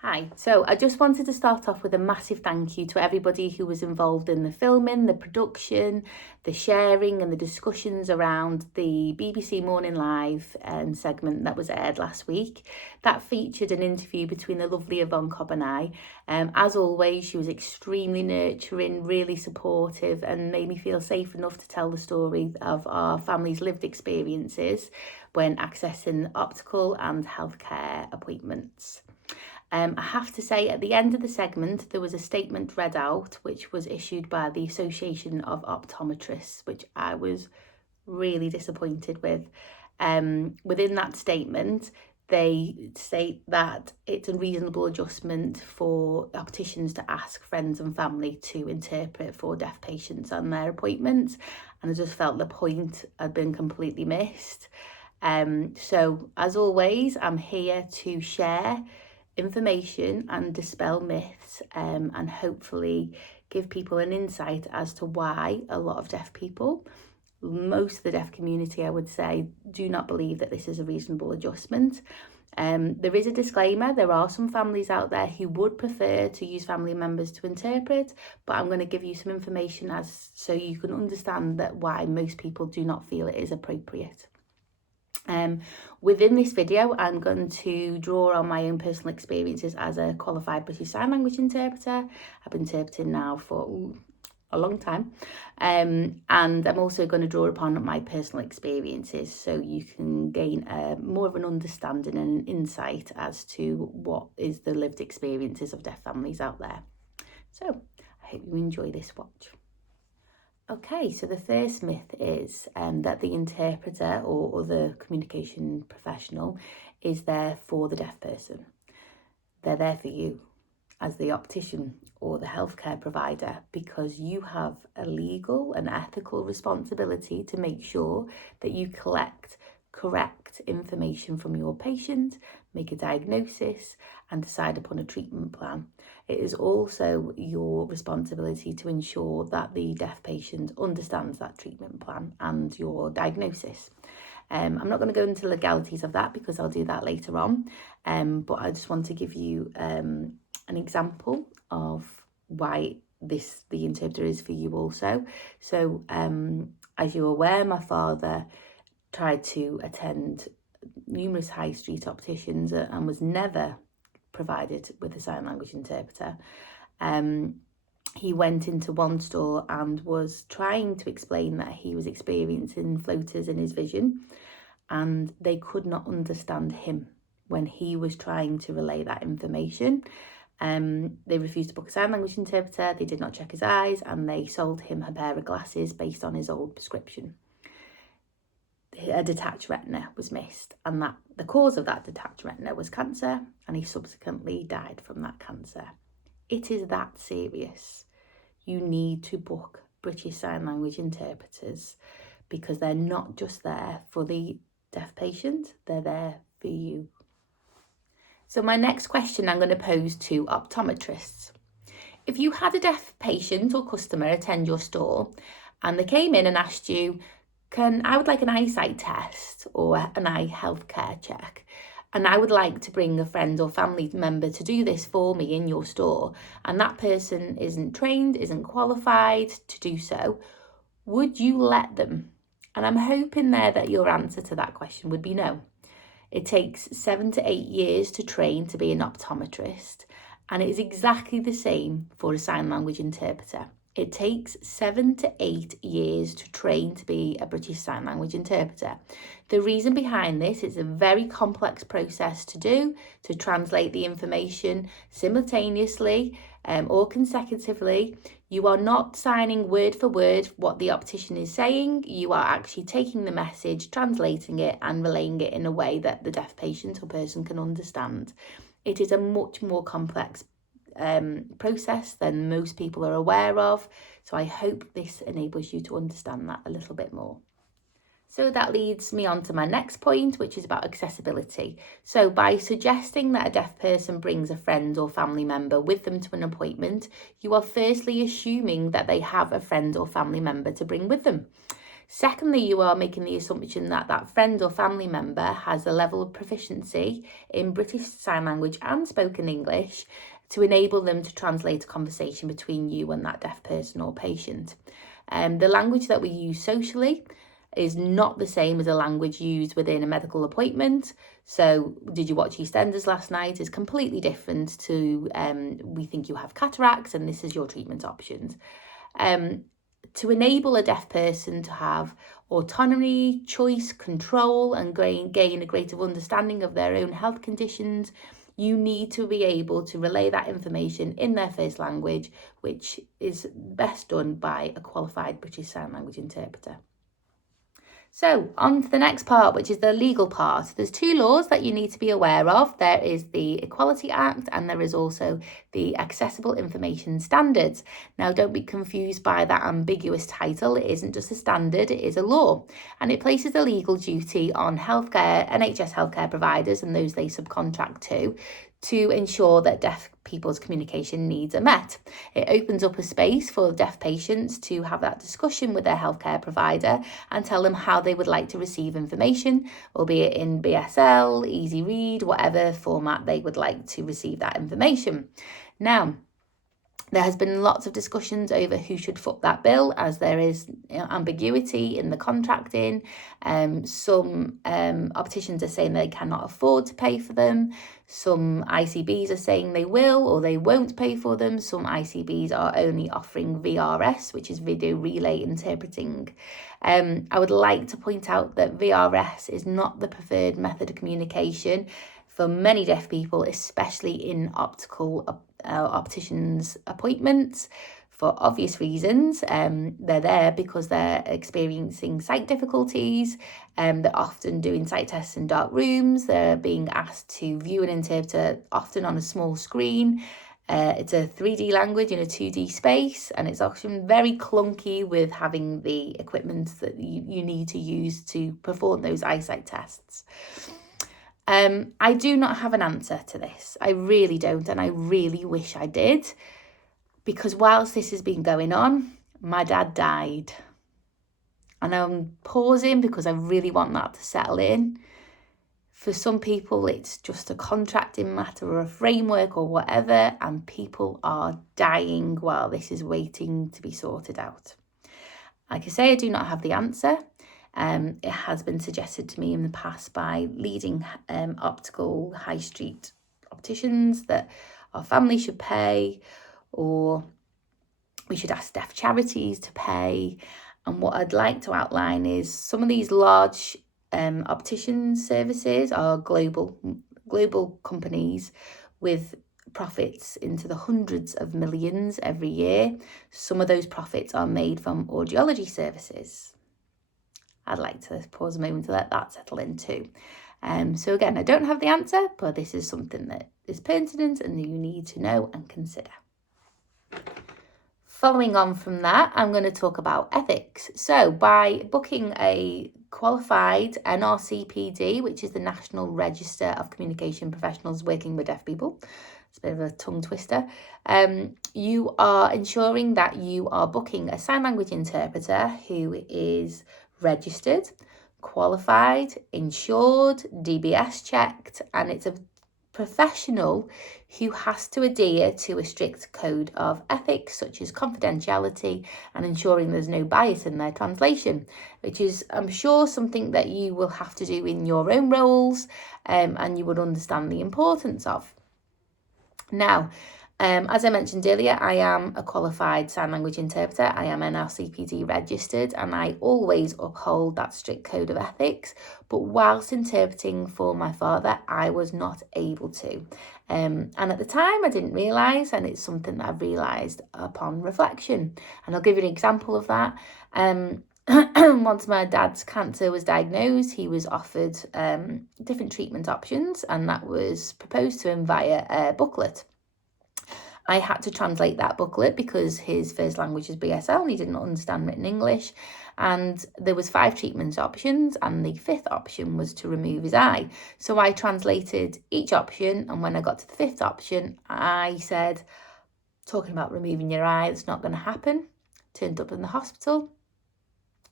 Hi, so I just wanted to start off with a massive thank you to everybody who was involved in the filming, the production, the sharing and the discussions around the BBC Morning Live segment that was aired last week. That featured an interview between the lovely Yvonne Cobb and I. As always, she was extremely nurturing, really supportive and made me feel safe enough to tell the story of our family's lived experiences when accessing optical and healthcare appointments. I have to say, at the end of the segment, there was a statement read out, which was issued by the Association of Optometrists, which I was really disappointed with. Within that statement, they state that it's a reasonable adjustment for opticians to ask friends and family to interpret for deaf patients on their appointments. And I just felt the point had been completely missed. So, as always, I'm here to share information and dispel myths and hopefully give people an insight as to why a lot of deaf people, most of the deaf community I would say, do not believe that this is a reasonable adjustment. There is a disclaimer, there are some families out there who would prefer to use family members to interpret, but I'm going to give you some information so you can understand that why most people do not feel it is appropriate. Within this video, I'm going to draw on my own personal experiences as a qualified British Sign Language interpreter. I've been interpreting now for a long time, and I'm also going to draw upon my personal experiences so you can gain more of an understanding and an insight as to what is the lived experiences of deaf families out there. So I hope you enjoy this watch. Okay, so the first myth is that the interpreter or other communication professional is there for the deaf person. They're there for you as the optician or the healthcare provider because you have a legal and ethical responsibility to make sure that you collect correct information from your patient, make a diagnosis and decide upon a treatment plan. It is also your responsibility to ensure that the deaf patient understands that treatment plan and your diagnosis. I'm not going to go into legalities of that because I'll do that later on, but I just want to give you an example of why the interpreter is for you also. So as you're aware, my father tried to attend numerous high street opticians and was never provided with a sign language interpreter. He went into one store and was trying to explain that he was experiencing floaters in his vision, and they could not understand him when he was trying to relay that information. They refused to book a sign language interpreter, they did not check his eyes, and they sold him a pair of glasses based on his old prescription. A detached retina was missed, and that the cause of that detached retina was cancer, and he subsequently died from that cancer. It is that serious. You need to book British Sign Language interpreters because they're not just there for the deaf patient, they're there for you. So my next question I'm going to pose to optometrists. If you had a deaf patient or customer attend your store and they came in and asked you, I would like an eyesight test or an eye healthcare check, and I would like to bring a friend or family member to do this for me in your store, and that person isn't trained, isn't qualified to do so, would you let them? And I'm hoping there that your answer to that question would be no. It takes 7 to 8 years to train to be an optometrist, and it is exactly the same for a sign language interpreter. It takes 7 to 8 years to train to be a British Sign Language interpreter. The reason behind this is a very complex process to do, to translate the information simultaneously or consecutively. You are not signing word for word what the optician is saying. You are actually taking the message, translating it and relaying it in a way that the deaf patient or person can understand. It is a much more complex process than most people are aware of. So I hope this enables you to understand that a little bit more. So that leads me on to my next point, which is about accessibility. So by suggesting that a deaf person brings a friend or family member with them to an appointment, you are firstly assuming that they have a friend or family member to bring with them. Secondly, you are making the assumption that that friend or family member has a level of proficiency in British Sign Language and spoken English to enable them to translate a conversation between you and that deaf person or patient. The language that we use socially is not the same as a language used within a medical appointment. So, did you watch EastEnders last night is completely different to we think you have cataracts and this is your treatment options. To enable a deaf person to have autonomy, choice, control, and gain a greater understanding of their own health conditions, you need to be able to relay that information in their first language, which is best done by a qualified British Sign Language interpreter. So on to the next part, which is the legal part. There's two laws that you need to be aware of. There is the Equality Act and there is also the Accessible Information Standards. Now, don't be confused by that ambiguous title. It isn't just a standard, it is a law. And it places a legal duty on healthcare, NHS healthcare providers and those they subcontract to ensure that deaf people's communication needs are met. It opens up a space for deaf patients to have that discussion with their healthcare provider and tell them how they would like to receive information, albeit in BSL, Easy Read, whatever format they would like to receive that information. Now, there has been lots of discussions over who should foot that bill, as there is ambiguity in the contracting. Some opticians are saying they cannot afford to pay for them. Some ICBs are saying they will or they won't pay for them. Some ICBs are only offering VRS, which is video relay interpreting. I would like to point out that VRS is not the preferred method of communication for many deaf people, especially in optical opticians appointments, for obvious reasons. They're there because they're experiencing sight difficulties. They're often doing sight tests in dark rooms. They're being asked to view an interpreter often on a small screen. It's a 3D language in a 2D space, and it's often very clunky with having the equipment that you need to use to perform those eyesight tests. I do not have an answer to this. I really don't, and I really wish I did, because whilst this has been going on, my dad died. And I'm pausing because I really want that to settle in. For some people, it's just a contracting matter or a framework or whatever, and people are dying while this is waiting to be sorted out. Like I say, I do not have the answer. It has been suggested to me in the past by leading optical high street opticians that our family should pay, or we should ask deaf charities to pay. And what I'd like to outline is some of these large optician services are global companies with profits into the hundreds of millions every year. Some of those profits are made from audiology services. I'd like to pause a moment to let that settle in too. So again, I don't have the answer, but this is something that is pertinent and you need to know and consider. Following on from that, I'm going to talk about ethics. So by booking a qualified NRCPD, which is the National Register of Communication Professionals working with deaf people, it's a bit of a tongue twister, you are ensuring that you are booking a sign language interpreter who is registered, qualified, insured, DBS checked, and it's a professional who has to adhere to a strict code of ethics, such as confidentiality and ensuring there's no bias in their translation, which is, I'm sure, something that you will have to do in your own roles, and you would understand the importance of. Now, as I mentioned earlier, I am a qualified sign language interpreter. I am NRCPD registered, and I always uphold that strict code of ethics. But whilst interpreting for my father, I was not able to. And at the time, I didn't realise, and it's something that I've realised upon reflection. And I'll give you an example of that. Once my dad's cancer was diagnosed, he was offered different treatment options, and that was proposed to him via a booklet. I had to translate that booklet because his first language is BSL and he didn't understand written English. And there was 5 treatment options, and the 5th option was to remove his eye. So I translated each option, and when I got to the 5th option, I said, talking about removing your eye, it's not going to happen. Turned up in the hospital.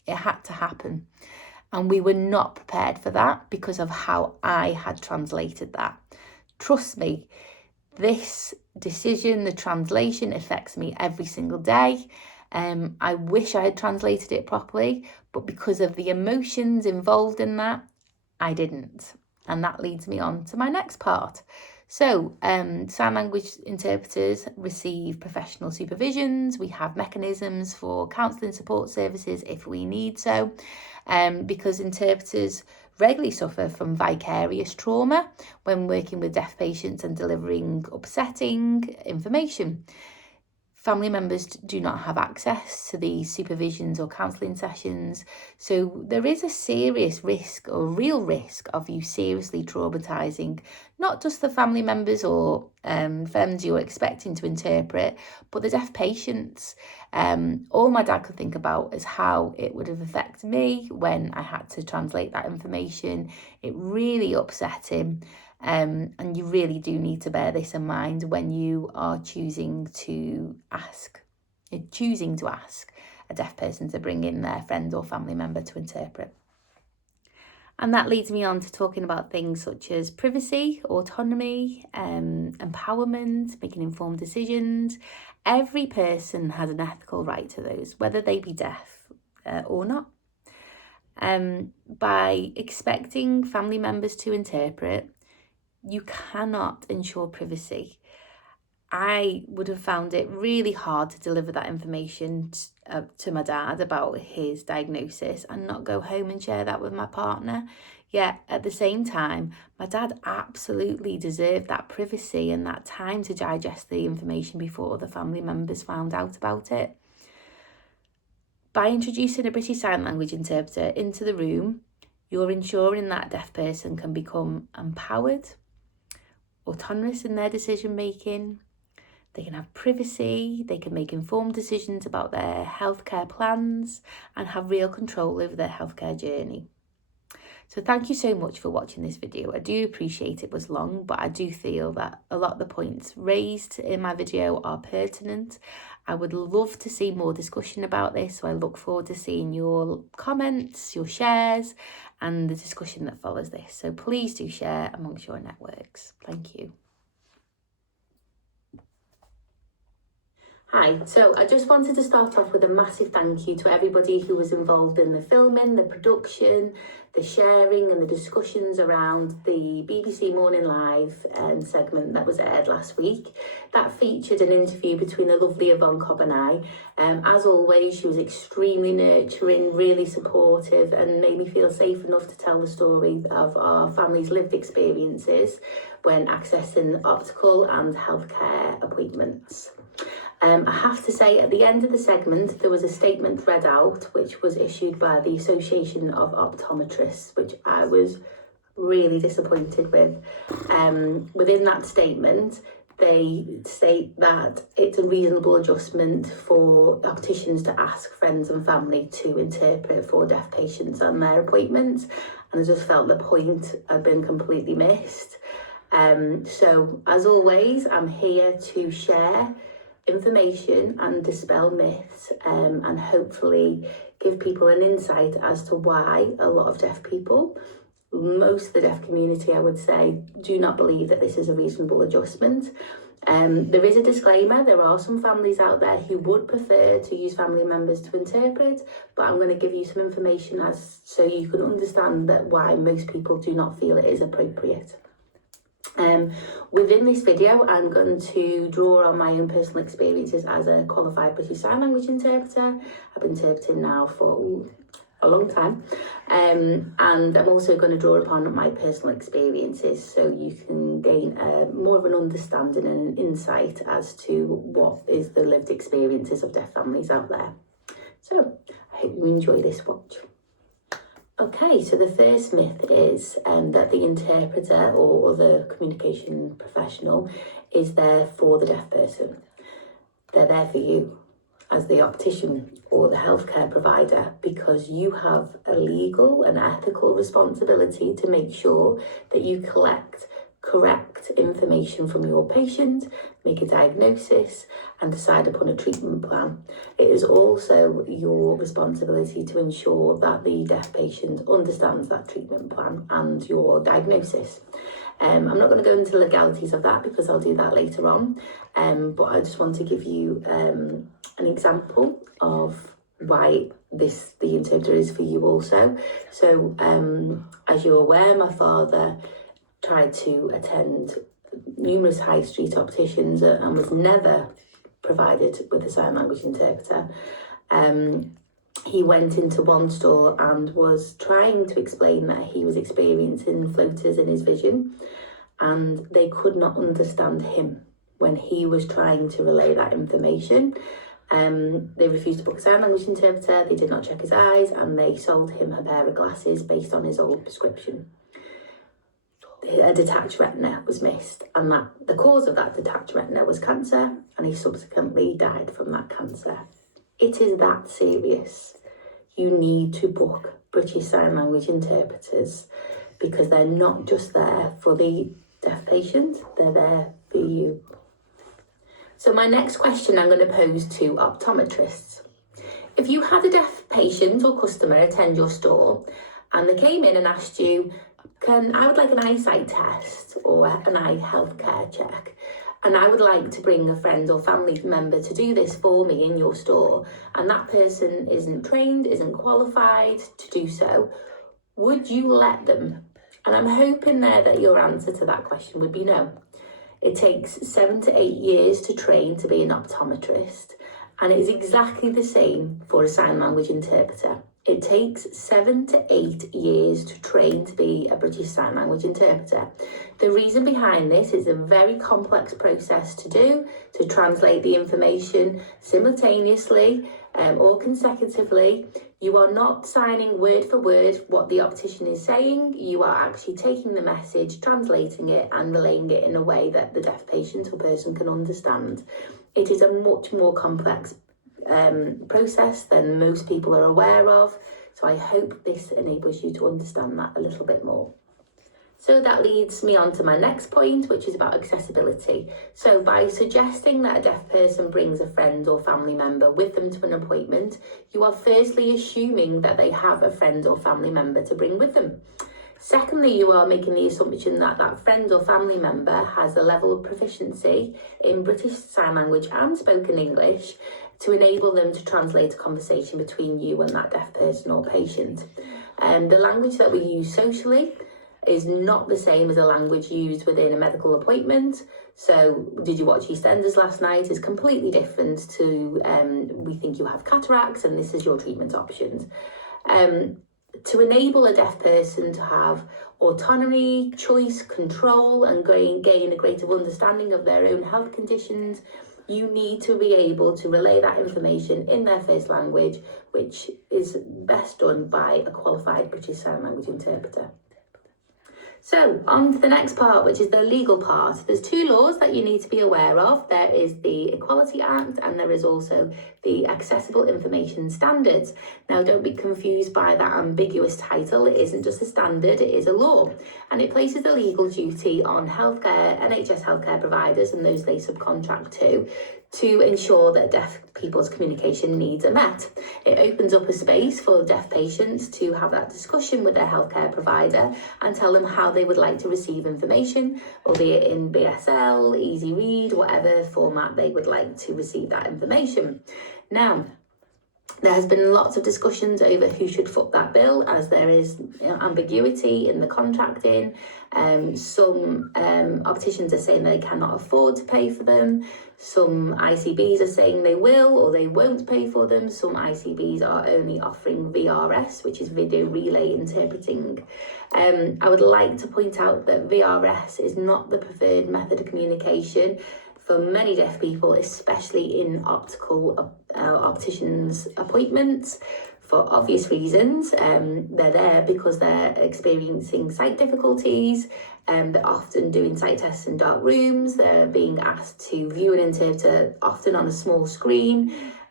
It had to happen. And we were not prepared for that because of how I had translated that. Trust me, this decision, the translation, affects me every single day. I wish I had translated it properly, but because of the emotions involved in that, I didn't. And that leads me on to my next part. So, sign language interpreters receive professional supervisions. We have mechanisms for counselling support services if we need so, because interpreters regularly suffer from vicarious trauma when working with deaf patients and delivering upsetting information. Family members do not have access to these supervisions or counselling sessions, so there is a serious risk or real risk of you seriously traumatising not just the family members or friends you're expecting to interpret, but the deaf patients. All my dad could think about is how it would have affected me when I had to translate that information. It really upset him. And you really do need to bear this in mind when you are choosing to ask a deaf person to bring in their friend or family member to interpret. And that leads me on to talking about things such as privacy, autonomy, empowerment, making informed decisions. Every person has an ethical right to those, whether they be deaf or not. By expecting family members to interpret, you cannot ensure privacy. I would have found it really hard to deliver that information to my dad about his diagnosis and not go home and share that with my partner. Yet at the same time, my dad absolutely deserved that privacy and that time to digest the information before other family members found out about it. By introducing a British Sign Language interpreter into the room, you're ensuring that deaf person can become empowered, autonomous in their decision making. They can have privacy, they can make informed decisions about their healthcare plans and have real control over their healthcare journey. So thank you so much for watching this video. I do appreciate it was long, but I do feel that a lot of the points raised in my video are pertinent. I would love to see more discussion about this, so I look forward to seeing your comments, your shares, and the discussion that follows this. So please do share amongst your networks. Thank you. Hi, so I just wanted to start off with a massive thank you to everybody who was involved in the filming, the production, the sharing and the discussions around the BBC Morning Live segment that was aired last week. That featured an interview between the lovely Yvonne Cobb and I. As always, she was extremely nurturing, really supportive and made me feel safe enough to tell the story of our family's lived experiences when accessing optical and healthcare appointments. I have to say, at the end of the segment, there was a statement read out, which was issued by the Association of Optometrists, which I was really disappointed with. Within that statement, they state that it's a reasonable adjustment for opticians to ask friends and family to interpret for deaf patients on their appointments. And I just felt the point had been completely missed. So, as always, I'm here to share information and dispel myths and hopefully give people an insight as to why a lot of deaf people, most of the deaf community I would say, do not believe that this is a reasonable adjustment. There is a disclaimer, there are some families out there who would prefer to use family members to interpret, but I'm going to give you some information as so you can understand that why most people do not feel it is appropriate. Within this video, I'm going to draw on my own personal experiences as a qualified British Sign Language interpreter. I've been interpreting now for a long time, and I'm also going to draw upon my personal experiences so you can gain more of an understanding and an insight as to what is the lived experiences of deaf families out there. So I hope you enjoy this watch. Okay, so the first myth is that the interpreter or other communication professional is there for the deaf person. They're there for you as the optician or the healthcare provider because you have a legal and ethical responsibility to make sure that you collect correct information from your patient, make a diagnosis and decide upon a treatment plan. It is also your responsibility to ensure that the deaf patient understands that treatment plan and your diagnosis. I'm not going to go into the legalities of that because I'll do that later on, but I just want to give you an example of why the interpreter is for you also. So as you're aware, my father tried to attend numerous high street opticians and was never provided with a sign language interpreter. He went into one store and was trying to explain that he was experiencing floaters in his vision, and they could not understand him when he was trying to relay that information. They refused to book a sign language interpreter, they did not check his eyes, and they sold him a pair of glasses based on his old prescription. A detached retina was missed, and that the cause of that detached retina was cancer, and he subsequently died from that cancer. It is that serious. You need to book British Sign Language interpreters because they're not just there for the deaf patient, they're there for you. So my next question I'm going to pose to optometrists. If you had a deaf patient or customer attend your store and they came in and asked you, I would like an eyesight test or an eye healthcare check, and I would like to bring a friend or family member to do this for me in your store, and that person isn't trained, isn't qualified to do so, would you let them? And I'm hoping there that your answer to that question would be no. It takes 7 to 8 years to train to be an optometrist, and it is exactly the same for a sign language interpreter. It takes 7 to 8 years to train to be a British Sign Language interpreter. The reason behind this is a very complex process to do, to translate the information simultaneously or consecutively. You are not signing word for word what the optician is saying. You are actually taking the message, translating it and relaying it in a way that the deaf patient or person can understand. It is a much more complex process than most people are aware of, so I hope this enables you to understand that a little bit more. So that leads me on to my next point, which is about accessibility. So by suggesting that a deaf person brings a friend or family member with them to an appointment, you are firstly assuming that they have a friend or family member to bring with them. Secondly, you are making the assumption that that friend or family member has a level of proficiency in British Sign Language and spoken English to enable them to translate a conversation between you and that deaf person or patient. The language that we use socially is not the same as a language used within a medical appointment. So, did you watch EastEnders last night is completely different to we think you have cataracts and this is your treatment options. To enable a deaf person to have autonomy, choice, control, and gain a greater understanding of their own health conditions, you need to be able to relay that information in their first language, which is best done by a qualified British Sign Language interpreter. So, on to the next part, which is the legal part. There's 2 laws that you need to be aware of. There is the Equality Act and there is also the Accessible Information Standards. Now, don't be confused by that ambiguous title. It isn't just a standard, it is a law. And it places a legal duty on NHS healthcare providers and those they subcontract to ensure that deaf people's communication needs are met. It opens up a space for deaf patients to have that discussion with their healthcare provider and tell them how they would like to receive information, albeit in BSL, Easy Read, whatever format they would like to receive that information. Now, there has been lots of discussions over who should foot that bill, as there is ambiguity in the contracting. Some opticians are saying they cannot afford to pay for them. Some ICBs are saying they will or they won't pay for them. Some ICBs are only offering VRS, which is video relay interpreting. I would like to point out that VRS is not the preferred method of communication for many deaf people, especially in opticians' appointments, for obvious reasons. They're there because they're experiencing sight difficulties. They're often doing sight tests in dark rooms. They're being asked to view an interpreter often on a small screen.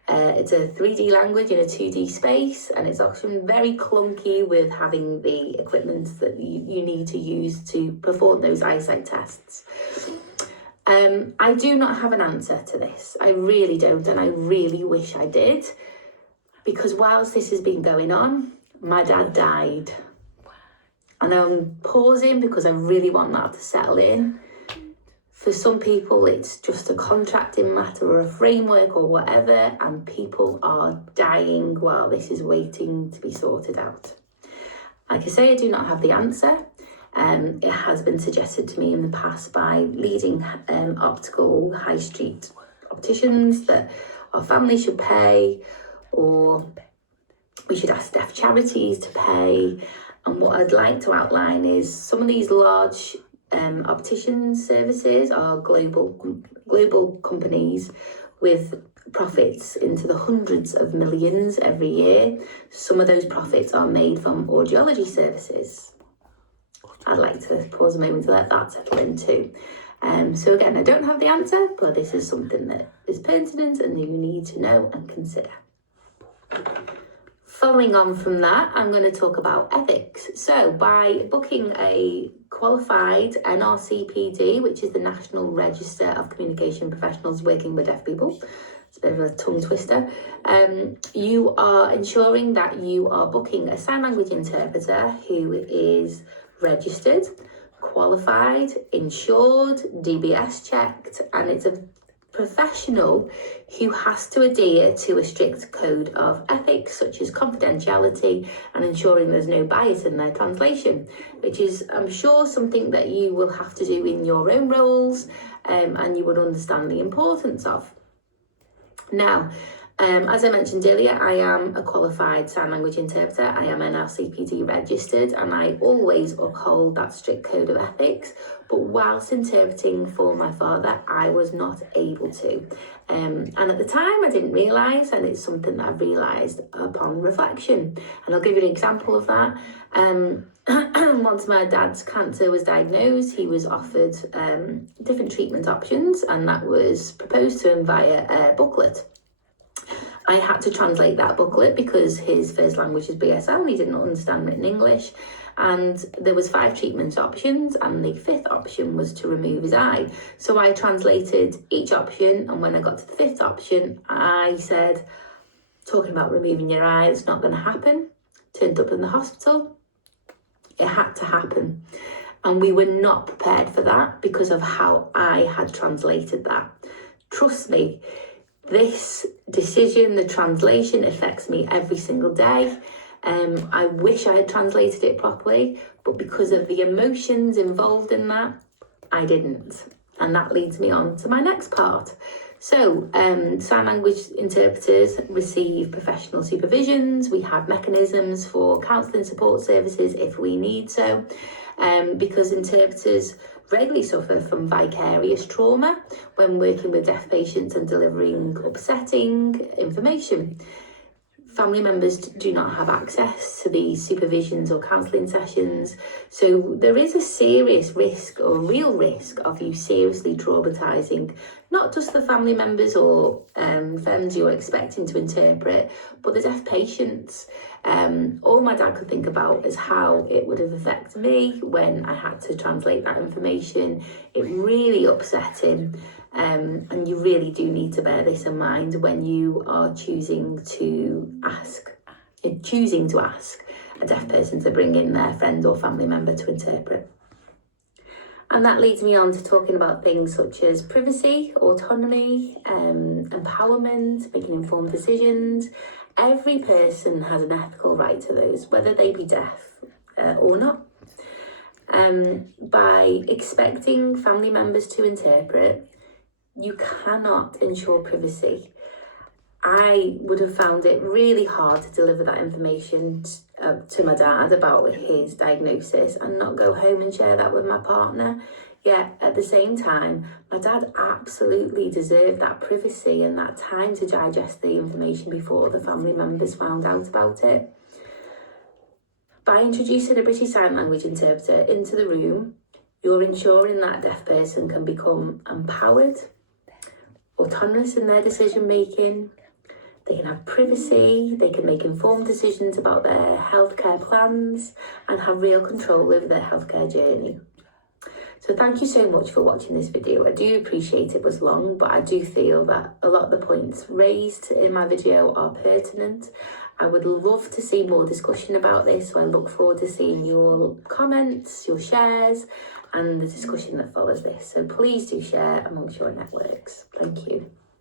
It's a 3D language in a 2D space, and it's often very clunky with having the equipment that you need to use to perform those eyesight tests. I do not have an answer to this. I really don't, and I really wish I did, because whilst this has been going on, my dad died. And I'm pausing because I really want that to settle in. For some people, it's just a contracting matter or a framework or whatever, and people are dying while this is waiting to be sorted out. Like I say, I do not have the answer. It has been suggested to me in the past by leading optical high street opticians that our family should pay, or we should ask deaf charities to pay. And what I'd like to outline is some of these large optician services are global companies with profits into the hundreds of millions every year. Some of those profits are made from audiology services. I'd like to pause a moment to let that settle in too. So again, I don't have the answer, but this is something that is pertinent and you need to know and consider. Following on from that, I'm going to talk about ethics. So by booking a qualified NRCPD, which is the National Register of Communication Professionals working with deaf people, it's a bit of a tongue twister, you are ensuring that you are booking a sign language interpreter who is registered, qualified, insured, DBS checked, and it's a professional who has to adhere to a strict code of ethics, such as confidentiality and ensuring there's no bias in their translation, which is, I'm sure, something that you will have to do in your own roles, and you would understand the importance of. Now, as I mentioned earlier, I am a qualified sign language interpreter. I am NRCPD registered, and I always uphold that strict code of ethics. But whilst interpreting for my father, I was not able to. And at the time, I didn't realise, and it's something that I've realised upon reflection. And I'll give you an example of that. Once my dad's cancer was diagnosed, he was offered different treatment options, and that was proposed to him via a booklet. I had to translate that booklet because his first language is BSL and he didn't understand written English. And there was 5 treatment options, and the 5th option was to remove his eye. So I translated each option, and when I got to the 5th option, I said, talking about removing your eye, it's not going to happen. Turned up in the hospital. It had to happen. And we were not prepared for that because of how I had translated that. Trust me, this decision, the translation, affects me every single day. I wish I had translated it properly, but because of the emotions involved in that, I didn't. And that leads me on to my next part. So, sign language interpreters receive professional supervisions. We have mechanisms for counselling support services if we need so, because interpreters regularly suffer from vicarious trauma when working with deaf patients and delivering upsetting information. Family members do not have access to these supervisions or counselling sessions, so there is a serious risk or real risk of you seriously traumatising not just the family members or friends you're expecting to interpret, but the deaf patients. All my dad could think about is how it would have affected me when I had to translate that information. It really upset him. And you really do need to bear this in mind when you are choosing to ask a deaf person to bring in their friend or family member to interpret. And that leads me on to talking about things such as privacy, autonomy, empowerment, making informed decisions. Every person has an ethical right to those, whether they be deaf or not. By expecting family members to interpret, you cannot ensure privacy. I would have found it really hard to deliver that information to my dad about his diagnosis and not go home and share that with my partner. Yet at the same time, my dad absolutely deserved that privacy and that time to digest the information before the family members found out about it. By introducing a British Sign Language interpreter into the room, you're ensuring that deaf person can become empowered, autonomous in their decision making. They can have privacy, they can make informed decisions about their healthcare plans and have real control over their healthcare journey. So thank you so much for watching this video. I do appreciate it was long, but I do feel that a lot of the points raised in my video are pertinent. I would love to see more discussion about this, so I look forward to seeing your comments, your shares, and the discussion that follows this. So please do share amongst your networks. Thank you.